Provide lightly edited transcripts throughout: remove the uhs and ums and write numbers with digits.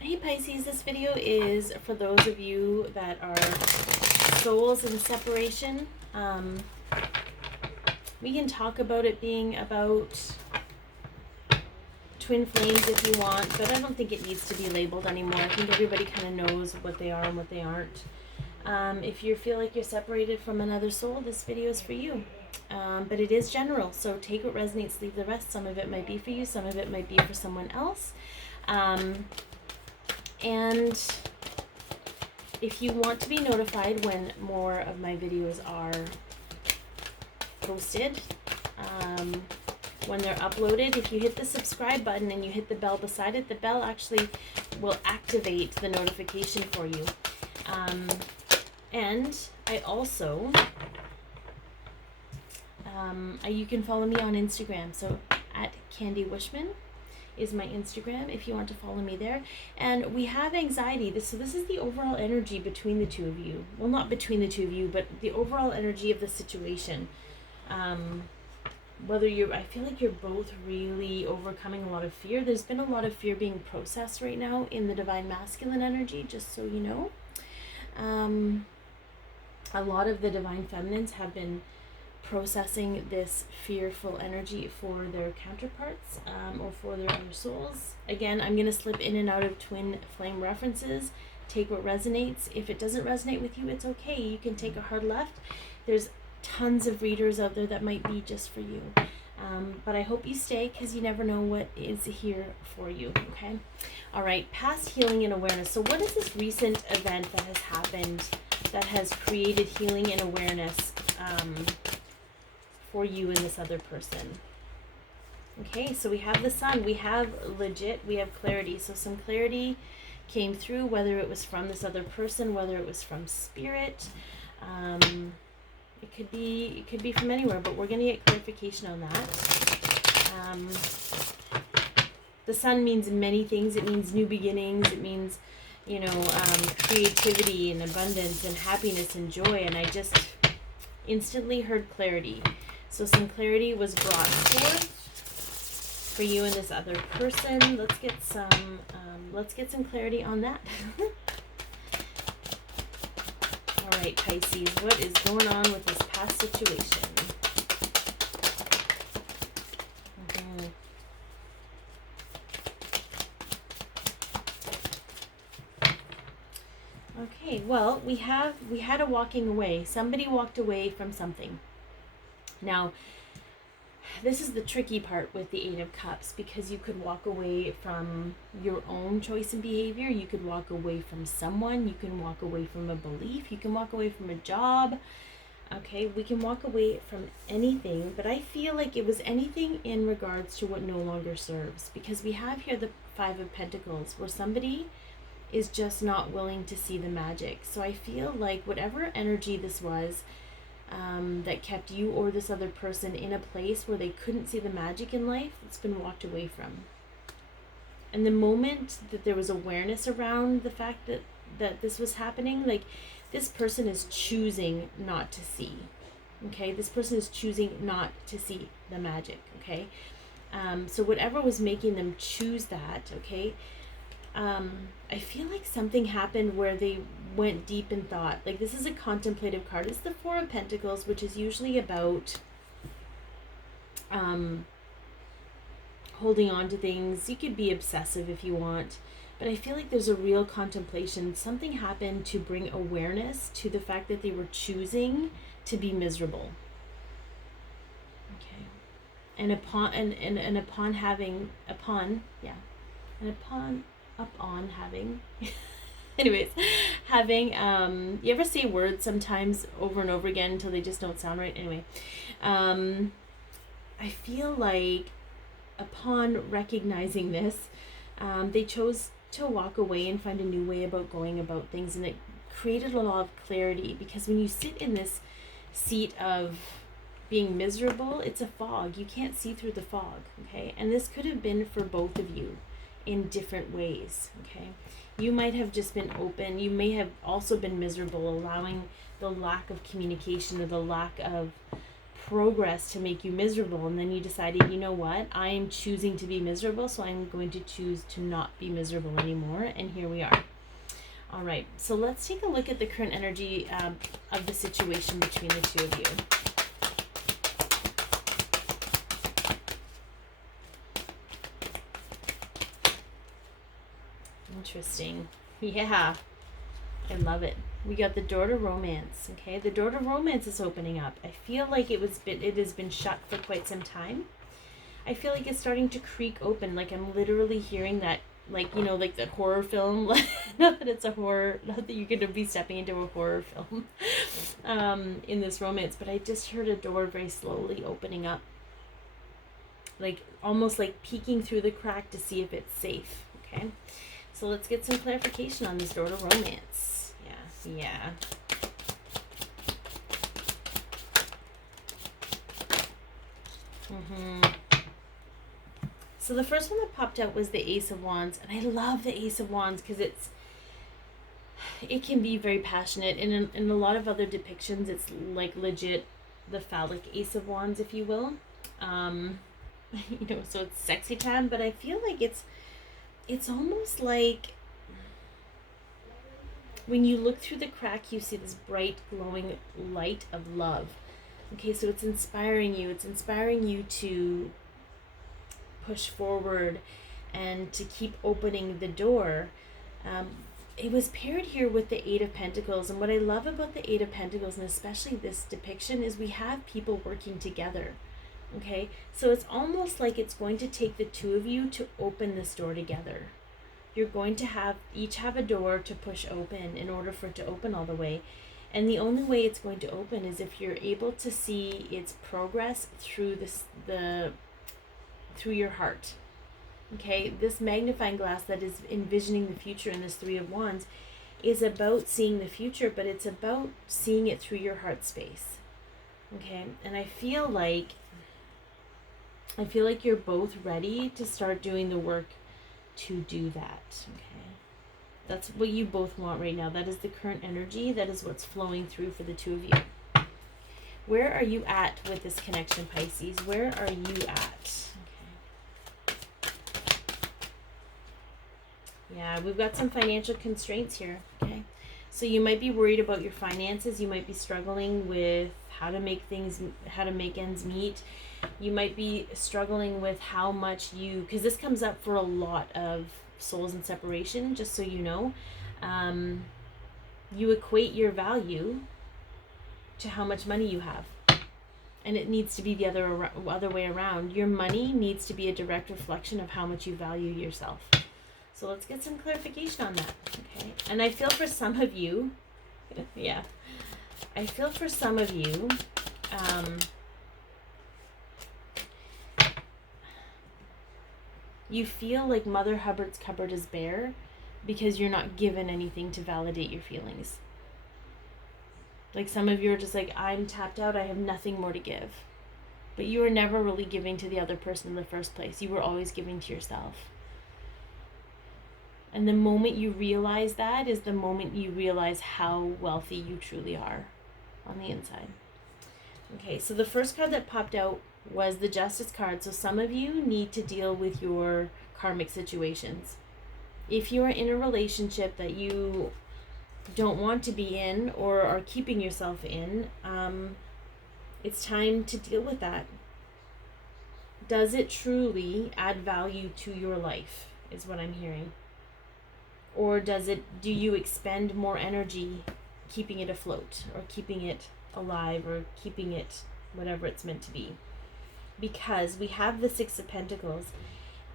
Hey Pisces, this video is for those of you that are souls in separation. We can talk about it being about twin flames if you want, but I don't think it needs to be labeled anymore. I think everybody kind of knows what they are and what they aren't. If you feel like you're separated from another soul, this video is for you. But it is general, so take what resonates, leave the rest. Some of it might be for you, some of it might be for someone else. And if you want to be notified when more of my videos are posted, when they're uploaded, if you hit the subscribe button and you hit the bell beside it, the bell actually will activate the notification for you. And I also, you can follow me on Instagram, so at Candy Wishman is my Instagram if you want to follow me there. And we have anxiety. So this is the overall energy between the two of you. Well, not between the two of you, but the overall energy of the situation. Whether you're, I feel like you're both really overcoming a lot of fear. There's been a lot of fear being processed right now in the divine masculine energy, just so you know. A lot of the divine feminines have been processing this fearful energy for their counterparts, or for their other souls. Again, I'm going to slip in and out of twin flame references. Take what resonates. If it doesn't resonate with you, it's okay. You can take a hard left. There's tons of readers out there that might be just for you. But I hope you stay, because you never know what is here for you, okay? All right, past healing and awareness. So what is this recent event that has happened that has created healing and awareness for you and this other person? Okay, so we have the sun, we have legit, we have clarity. So some clarity came through, whether it was from this other person, whether it was from spirit. It could be from anywhere, but we're going to get clarification on that. The sun means many things. It means new beginnings. It means, you know, creativity and abundance and happiness and joy. And I just instantly heard clarity. So some clarity was brought forth for you and this other person. Let's get some clarity on that. All right, Pisces, what is going on with this past situation? Okay, well, we had a walking away. Somebody walked away from something. Now, this is the tricky part with the Eight of Cups, because you could walk away from your own choice and behavior. You could walk away from someone. You can walk away from a belief. You can walk away from a job. Okay, we can walk away from anything, but I feel like it was anything in regards to what no longer serves, because we have here the Five of Pentacles, where somebody is just not willing to see the magic. So I feel like whatever energy this was, that kept you or this other person in a place where they couldn't see the magic in life, it's been walked away from. And the moment that there was awareness around the fact that this was happening, like, this person is choosing not to see. Okay, this person is choosing not to see the magic. Okay, so whatever was making them choose that, okay, I feel like something happened where they went deep in thought. Like, this is a contemplative card. It's the Four of Pentacles, which is usually about holding on to things. You could be obsessive if you want, but I feel like there's a real contemplation. Something happened to bring awareness to the fact that they were choosing to be miserable. Okay, and upon having anyways, having you ever say words sometimes over and over again until they just don't sound right? Anyway, I feel like upon recognizing this, they chose to walk away and find a new way about going about things, and it created a lot of clarity, because when you sit in this seat of being miserable, it's a fog. You can't see through the fog. Okay, and this could have been for both of you in different ways. Okay, you might have just been open. You may have also been miserable, allowing the lack of communication or the lack of progress to make you miserable, and then you decided, you know what, I am choosing to be miserable, so I'm going to choose to not be miserable anymore, and here we are. All right, so let's take a look at the current energy of the situation between the two of you. Interesting. Yeah, I love it. We got the door to romance. Okay, the door to romance is opening up. I feel like it has been shut for quite some time. I feel like it's starting to creak open. Like I'm literally hearing that, like, you know, like that horror film. Not that it's a horror, not that you're going to be stepping into a horror film in this romance, but I just heard a door very slowly opening up. Like almost like peeking through the crack to see if it's safe. Okay, so let's get some clarification on this door to romance. Yeah. So the first one that popped out was the Ace of Wands, and I love the Ace of Wands because it can be very passionate, and in a lot of other depictions it's like legit the phallic Ace of Wands, if you will. You know, so it's sexy time, but I feel like it's almost like when you look through the crack, you see this bright, glowing light of love. Okay, so it's inspiring you. It's inspiring you to push forward and to keep opening the door. It was paired here with the Eight of Pentacles. And what I love about the Eight of Pentacles, and especially this depiction, is we have people working together. Okay, so it's almost like it's going to take the two of you to open this door together. You're going to each have a door to push open in order for it to open all the way. And the only way it's going to open is if you're able to see its progress through through your heart. Okay, this magnifying glass that is envisioning the future in this Three of Wands is about seeing the future, but it's about seeing it through your heart space. Okay, and I feel like you're both ready to start doing the work to do that. Okay, that's what you both want right now. That is the current energy. That is what's flowing through for the two of you. Where are you at with this connection, Pisces? Where are you at? Okay. Yeah, we've got some financial constraints here. Okay, so you might be worried about your finances. You might be struggling with how to make ends meet. You might be struggling with how much because this comes up for a lot of souls in separation, just so you know. You equate your value to how much money you have, and it needs to be the other way around. Your money needs to be a direct reflection of how much you value yourself. So let's get some clarification on that. Okay, and I feel for some of you you feel like Mother Hubbard's cupboard is bare because you're not given anything to validate your feelings. Like some of you are just like, I'm tapped out, I have nothing more to give. But you were never really giving to the other person in the first place. You were always giving to yourself. And the moment you realize that is the moment you realize how wealthy you truly are on the inside. Okay, so the first card that popped out was the Justice card. So some of you need to deal with your karmic situations. If you are in a relationship that you don't want to be in or are keeping yourself in, it's time to deal with that. Does it truly add value to your life, is what I'm hearing? Or do you expend more energy keeping it afloat, or keeping it alive, or keeping it whatever it's meant to be? Because we have the Six of Pentacles,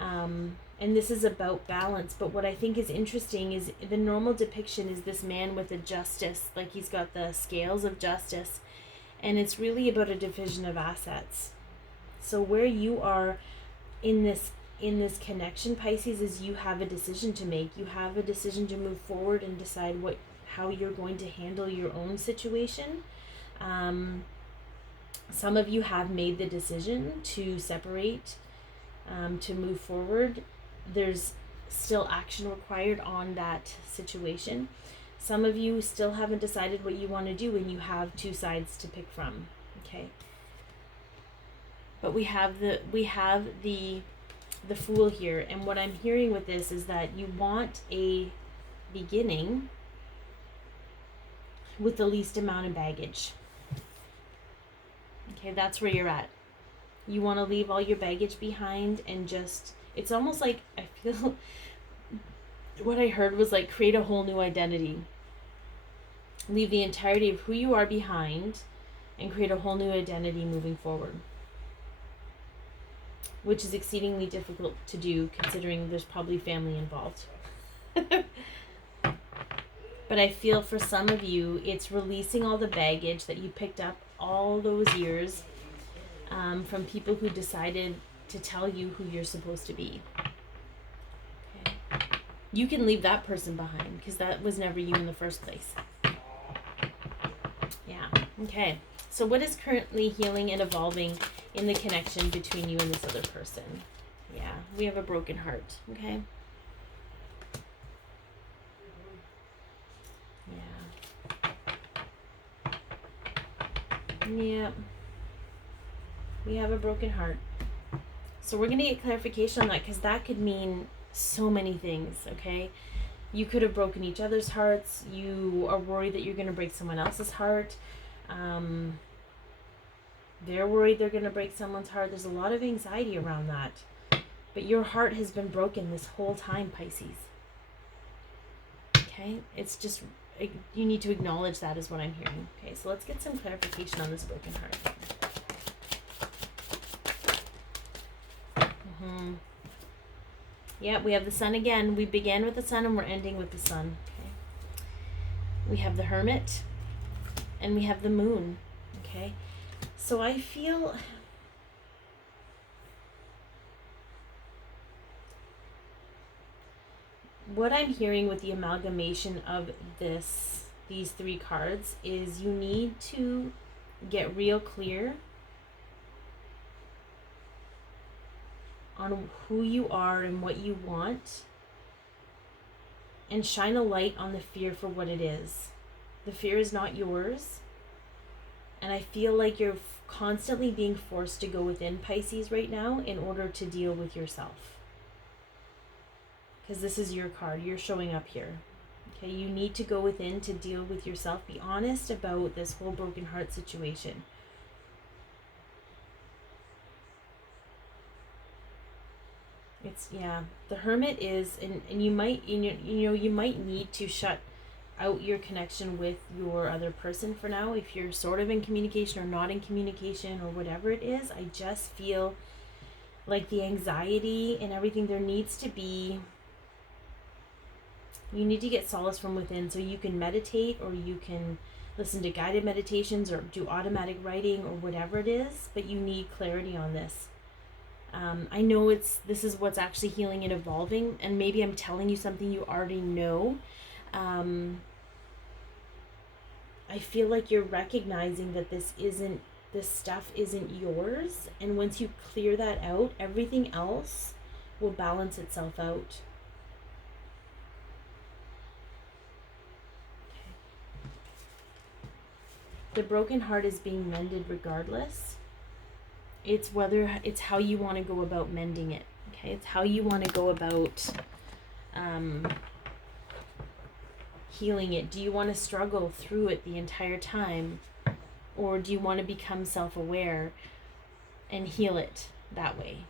and this is about balance. But what I think is interesting is the normal depiction is this man with a justice, like he's got the scales of justice, and it's really about a division of assets. So where you are in this connection, Pisces, is you have a decision to make. You have a decision to move forward and decide how you're going to handle your own situation. Some of you have made the decision to separate, to move forward. There's still action required on that situation. Some of you still haven't decided what you want to do, and you have two sides to pick from. Okay. But we have the Fool here, and what I'm hearing with this is that you want a beginning with the least amount of baggage. Okay, that's where you're at. You want to leave all your baggage behind and just, it's almost like, I feel, what I heard was like create a whole new identity. Leave the entirety of who you are behind and create a whole new identity moving forward. Which is exceedingly difficult to do considering there's probably family involved. But I feel for some of you, it's releasing all the baggage that you picked up all those years from people who decided to tell you who you're supposed to be. Okay. You can leave that person behind because that was never you in the first place. Yeah. Okay. So what is currently healing and evolving in the connection between you and this other person? Yeah. We have a broken heart. Okay. Yeah. We have a broken heart. So we're going to get clarification on that because that could mean so many things, okay? You could have broken each other's hearts. You are worried that you're going to break someone else's heart. They're worried they're going to break someone's heart. There's a lot of anxiety around that. But your heart has been broken this whole time, Pisces. Okay? It's just, you need to acknowledge that is what I'm hearing. Okay, so let's get some clarification on this broken heart. Yeah, we have the Sun again. We began with the Sun and we're ending with the Sun. Okay. We have the Hermit and we have the Moon. Okay. So I feel what I'm hearing with the amalgamation of these three cards is you need to get real clear on who you are and what you want, and shine a light on the fear for what it is. The fear is not yours, and I feel like you're constantly being forced to go within, Pisces, right now in order to deal with yourself, because this is your card. You're showing up here. Okay, you need to go within to deal with yourself. Be honest about this whole broken heart situation. It's, yeah, the Hermit is, and you might, you might need to shut out your connection with your other person for now if you're sort of in communication or not in communication or whatever it is. I just feel like the anxiety and everything, there needs to be, you need to get solace from within, so you can meditate or you can listen to guided meditations or do automatic writing or whatever it is, but you need clarity on this. I know this is what's actually healing and evolving, and maybe I'm telling you something you already know. I feel like you're recognizing that this stuff isn't yours, and once you clear that out, everything else will balance itself out. Okay. The broken heart is being mended regardless. It's how you want to go about mending it. Okay, it's how you want to go about healing it. Do you want to struggle through it the entire time, or do you want to become self-aware and heal it that way?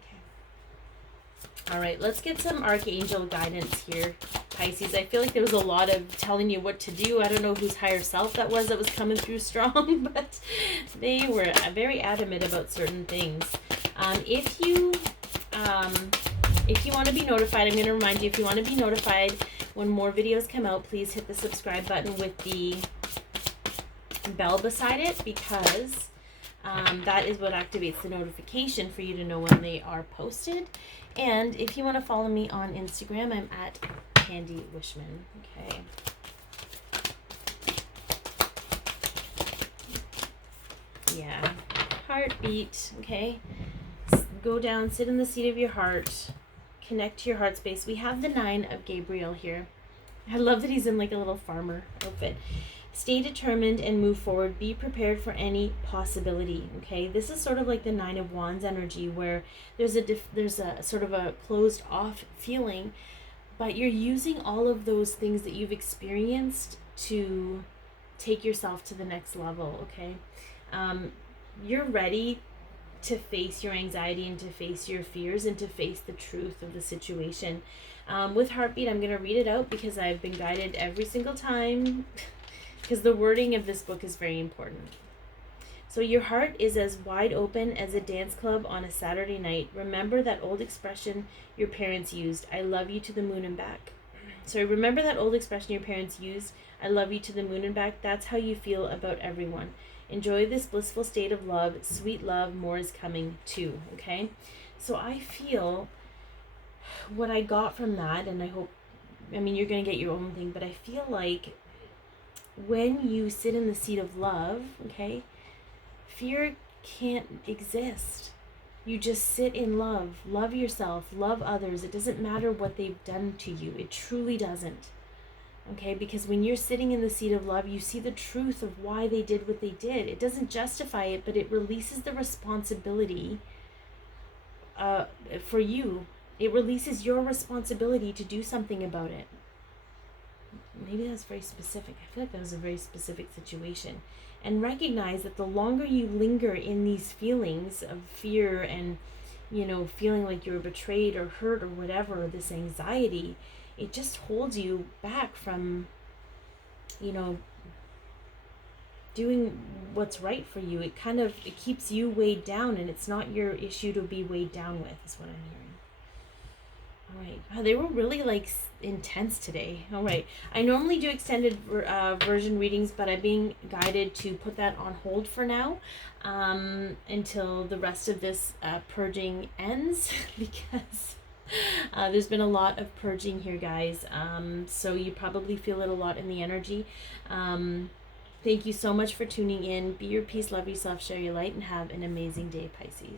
Okay. All right, let's get some Archangel guidance here, Pisces. I feel like there was a lot of telling you what to do. I don't know whose higher self that was coming through strong, but they were very adamant about certain things. If you want to be notified, I'm going to remind you, if you want to be notified when more videos come out, please hit the subscribe button with the bell beside it, because that is what activates the notification for you to know when they are posted. And if you want to follow me on Instagram, I'm at Candy Wishman. Okay. Yeah. Heartbeat. Okay. Go down, sit in the seat of your heart, connect to your heart space. We have the 9 of Gabriel here. I love that he's in like a little farmer outfit. Stay determined and move forward. Be prepared for any possibility. Okay, this is sort of like the Nine of Wands energy, where there's a sort of a closed off feeling, but you're using all of those things that you've experienced to take yourself to the next level. Okay, you're ready to face your anxiety and to face your fears and to face the truth of the situation. With Heartbeat, I'm going to read it out because I've been guided every single time, because the wording of this book is very important. So your heart is as wide open as a dance club on a Saturday night. Remember that old expression your parents used, I love you to the moon and back. So remember that old expression your parents used, I love you to the moon and back. That's how you feel about everyone. Enjoy this blissful state of love. Sweet love, more is coming too. Okay? So I feel what I got from that, and I hope, I mean, you're going to get your own thing, but I feel like when you sit in the seat of love, okay, fear can't exist. You just sit in love. Love yourself. Love others. It doesn't matter what they've done to you. It truly doesn't. Okay, because when you're sitting in the seat of love, you see the truth of why they did what they did. It doesn't justify it, but it releases the responsibility for you. It releases your responsibility to do something about it. Maybe that's very specific. I feel like that was a very specific situation. And recognize that the longer you linger in these feelings of fear and, you know, feeling like you were betrayed or hurt or whatever, this anxiety, it just holds you back from, you know, doing what's right for you. It keeps you weighed down, and it's not your issue to be weighed down with, is what I'm hearing. All right. Wow, they were really like intense today. All right. I normally do extended version readings, but I'm being guided to put that on hold for now until the rest of this purging ends, because there's been a lot of purging here, guys. So you probably feel it a lot in the energy. Thank you so much for tuning in. Be your peace, love yourself, share your light, and have an amazing day, Pisces.